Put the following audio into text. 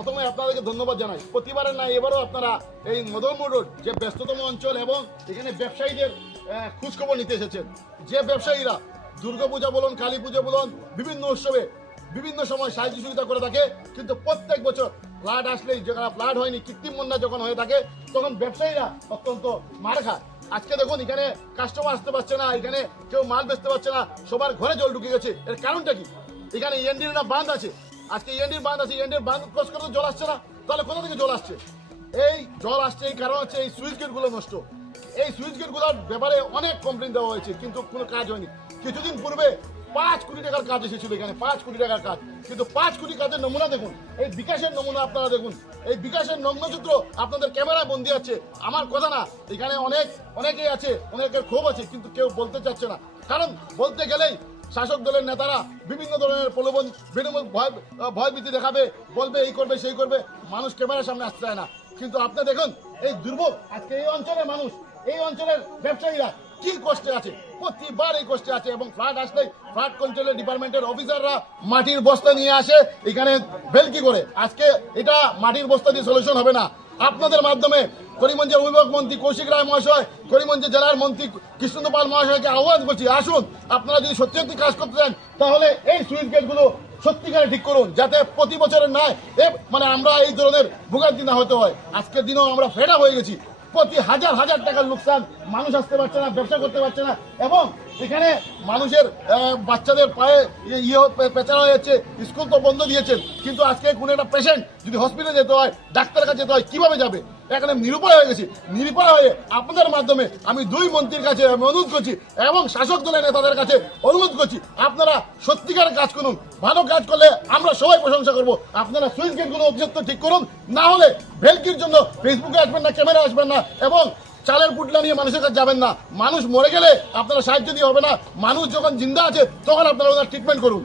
প্রথমে আপনাদেরকে ধন্যবাদ জানাই। প্রতিবারের না এবারও আপনারা এই মদনমোহন রোড যে ব্যস্ততম অঞ্চল এবং এখানে ব্যবসায়ীদের খোঁজখবর নিতে এসেছেন। যে ব্যবসায়ীরা দুর্গাপূজা বলুন, কালী পুজো বলুন, বিভিন্ন উৎসবে বিভিন্ন সময় সাহায্য সুবিধা করে থাকে, কিন্তু প্রত্যেক বছর ফ্লাড আসলেই, যারা ফ্লাড হয়নি কৃত্রিম বন্যা যখন হয়ে থাকে তখন ব্যবসায়ীরা অত্যন্ত মার খায়। আজকে দেখুন এখানে কাস্টমার আসতে পারছে না, এখানে কেউ মাল বেচতে পারছে না, সবার ঘরে জল ঢুকে গেছে। এর কারণটা কি? এখানে ইএনডির না বাঁধ আছে, আজকে ইএনডির বাঁধ আছে, ইএনডির বাঁধ ক্রস করে তো জল আসছে না। তাহলে কোথা থেকে জল আসছে? এই জল আসছে এই কারণ হচ্ছে এই সুইচ গেটগুলো নষ্ট। এই সুইচ গেটগুলোর ব্যাপারে অনেক কমপ্লেন দেওয়া হয়েছে, কিন্তু কোনো কাজ হয়নি। কিছুদিন পূর্বে 5 কোটি টাকার কাজ এসেছিল এখানে, 5 কোটি টাকার কাজ, কিন্তু 5 কোটি কাজের নমুনা দেখুন, এই বিকাশের নমুনা আপনারা দেখুন, এই বিকাশের নগ্নচিত্র আপনাদের ক্যামেরায় বন্দি আছে। আমার কথা না, এখানে অনেকেই আছে, অনেকের ক্ষোভ আছে, কিন্তু কেউ বলতে চাচ্ছে না। কারণ বলতে গেলেই শাসক দলের নেতারা বিভিন্ন ধরনের প্রলোভন, ভয়ভীতি দেখাবে, বলবে এই করবে সেই করবে, মানুষ ক্যামেরার সামনে আসতে চায় না। কিন্তু আপনি দেখুন এই দুর্ভোগ, আজকে এই অঞ্চলের মানুষ, এই অঞ্চলের ব্যবসায়ীরা কি কষ্টে আছে, প্রতিবার এই কষ্টে আছে। এবং ফ্লাড আসলেই ফ্লাড কন্ট্রোলের ডিপার্টমেন্টের অফিসাররা মাটির বস্তা নিয়ে আসে এখানে ভেলকি করে। আজকে এটা মাটির বস্তা দিয়ে সলিউশন হবে না। আপনাদের মাধ্যমে করিমগঞ্জের অভিভাবক মন্ত্রী কৌশিক রায় মহাশয়, করিমগঞ্জ জেলার মন্ত্রী কৃষ্ণেন্দু পাল মহাশয়কে আহ্বান করছি, আসুন আপনারা যদি সত্যি সত্যি কাজ করতে চান তাহলে এই সুইচ গেটগুলো সত্যিকারে ঠিক করুন, যাতে প্রতি বছরের নয় মানে আমরা এই ধরনের ভোগান্তি না হতে হয়। আজকের দিনেও আমরা ফেড আপ হয়ে গেছি, প্রতি হাজার হাজার টাকার লোকসান, মানুষ আসতে পারছে না, ব্যবসা করতে পারছে না, এবং এখানে মানুষের বাচ্চাদের পায়ে পেঁচানো হয়ে যাচ্ছে। স্কুল তো বন্ধ দিয়েছেন, কিন্তু আজকে কোনো একটা পেশেন্ট যদি হসপিটালে যেতে হয়, ডাক্তারের কাছে যেতে হয়, কিভাবে যাবে? এখানে নিরুপায় হয়ে গেছি। নিরুপায় হয়ে আপনাদের মাধ্যমে আমি 2 মন্ত্রীর কাছে আমি অনুরোধ করছি এবং শাসক দলের নেতাদের কাছে অনুরোধ করছি, আপনারা সত্যিকারের কাজ করুন। ভালো কাজ করলে আমরা সবাই প্রশংসা করব। আপনারা সুইচ গেটগুলো অভিযুক্ত ঠিক করুন, না হলে ভেলকির জন্য ফেসবুকে আসবেন না, ক্যামেরা আসবেন না, এবং চালের পুটলা নিয়ে মানুষের কাছে যাবেন না। মানুষ মরে গেলে আপনারা সাহায্য দিয়ে হবে না, মানুষ যখন জিন্দা আছে তখন আপনারা ওনার ট্রিটমেন্ট করুন।